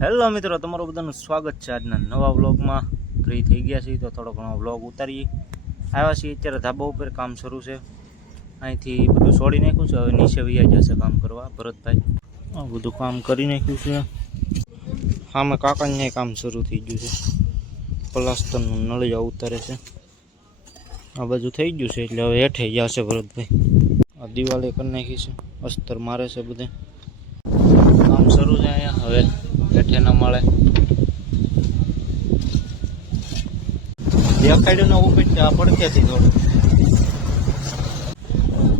Hello મિત્રો, તમારું બધાનું સ્વાગત છે આજના નવા વ્લોગમાં. ફ્રી થઈ ગયા છીએ તો થોડો ઘણો વ્લોગ ઉતારીએ. આવ્યા છીએ અત્યારે ધાબા ઉપર, કામ શરૂ છે. અહીંથી બધું છોડી નાખ્યું છે, હવે નીચે વૈયા જશે કામ કરવા ભરતભાઈ. આ બધું કામ કરી નાખ્યું છે. સામે કાકાને કામ શરૂ થઈ ગયું છે, પ્લાસ્ટરનું નળિયા ઉતારે છે. આ બાજુ થઈ ગયું છે એટલે હવે હેઠે જશે ભરતભાઈ. આ દિવાલે કરી નાખી છે, અસ્તર મારે છે બધે. કામ શરૂ છે અહીંયા. હવે હેઠે ના મળે દેખાડ્યું ને ઉપર આ પડખેથી થોડું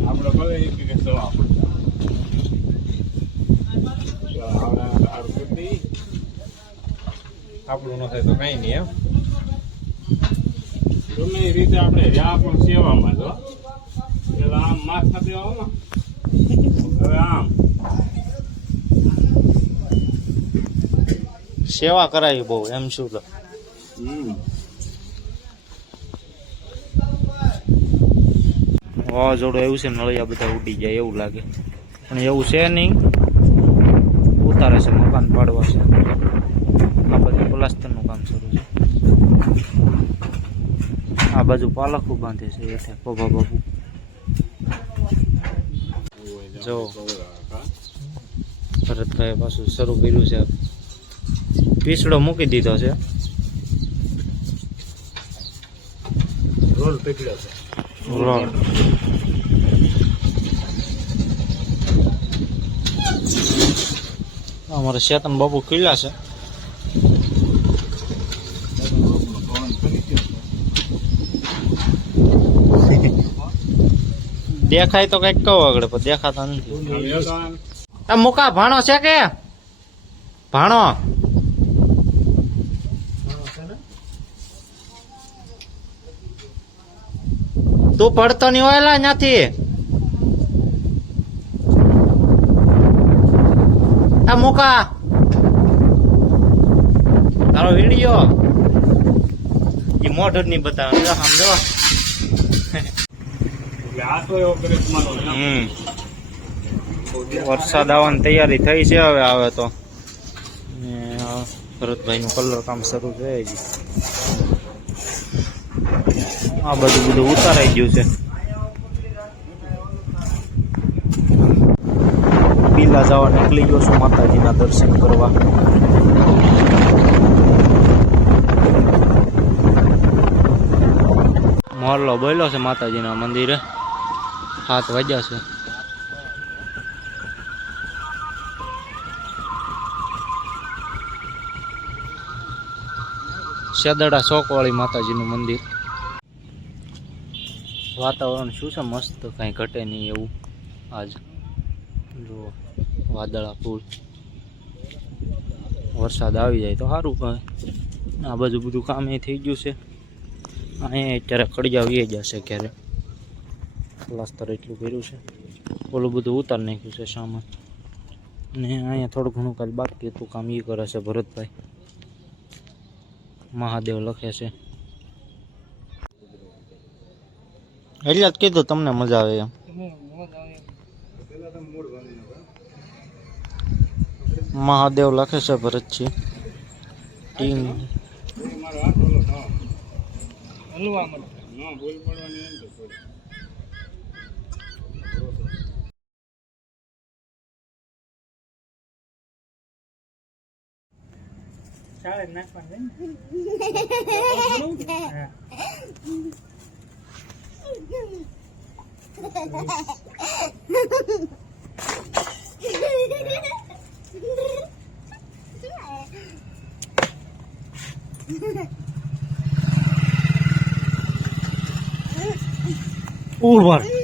આપણે ભલે એક કે સવા પડતા આપણું ન થાય તો કઈ નહીં. એમ ગમે એ રીતે આપણે રહ્યા પણ સેવામાં જો પેલા આમ માથા દેવા હવે આમ સેવા કરાવી બહુ, એમ શું તો વાવાઝોડું એવું છે, નળિયા બધા ઉડી જાય એવું લાગે, પણ એવું છે નહીં. ઉતારે છે, મકાન પાડવા છે. આ બાજુ પ્લાસ્ટરનું કામ શરૂ છે. આ બાજુ પાલખું બાંધે છે હેઠે પભા બાબુ. જો ભરતભાઈ પાછું શરૂ કર્યું છે, પીસડો મૂકી દીધો છે. રોલ પકડ્યો છે. રોલ અમારે શેતન બાબુ કિલ્લા છે. દેખાય તો કઈક કહો આગળ, પણ દેખાતા નથી. આ મુકા ભાણો છે કે ભાણો? તું પડતો નહીં હોય ત્યાંથી. આ મુકા તારો વિડીયો એ મોઢું નહીં બતાવે, સમજો. આ તો એવો કરિશ્માનો વરસાદ આવવાની તૈયારી થઈ છે. હવે આવે તો ભરતભાઈ નું કલર કામ શરૂ છે. આ બધું ઉતારાઈ ગયું છે. બીલા જવા નીકળી ગયો છું માતાજીના દર્શન કરવા. મોરલો બોલ્યો છે માતાજીના મંદિરે. 7 વાગ્યા છે. શેદડા ચોકવાળી માતાજીનું મંદિર. વાતાવરણ શું છે મસ્ત, કાંઈ ઘટે નહીં એવું. આજ જો વાદળા ફૂલ, વરસાદ આવી જાય તો સારું કહે. આ બાજુ બધું કામ એ થઈ ગયું છે. અહીંયા અત્યારે કડિયા વી જશે ક્યારે. પ્લાસ્ટર એટલું કર્યું છે, ઓલું બધું ઉતાર નાખ્યું છે સામાન. અને અહીંયા થોડું ઘણું કાલ બાકી હતું કામ, એ કરે છે ભરતભાઈ. મહાદેવ લખે છે. એટલે જ કીધું તમને મજા આવે એમ. મહાદેવ લખે છે ભરતજી. ટીમ ઉભર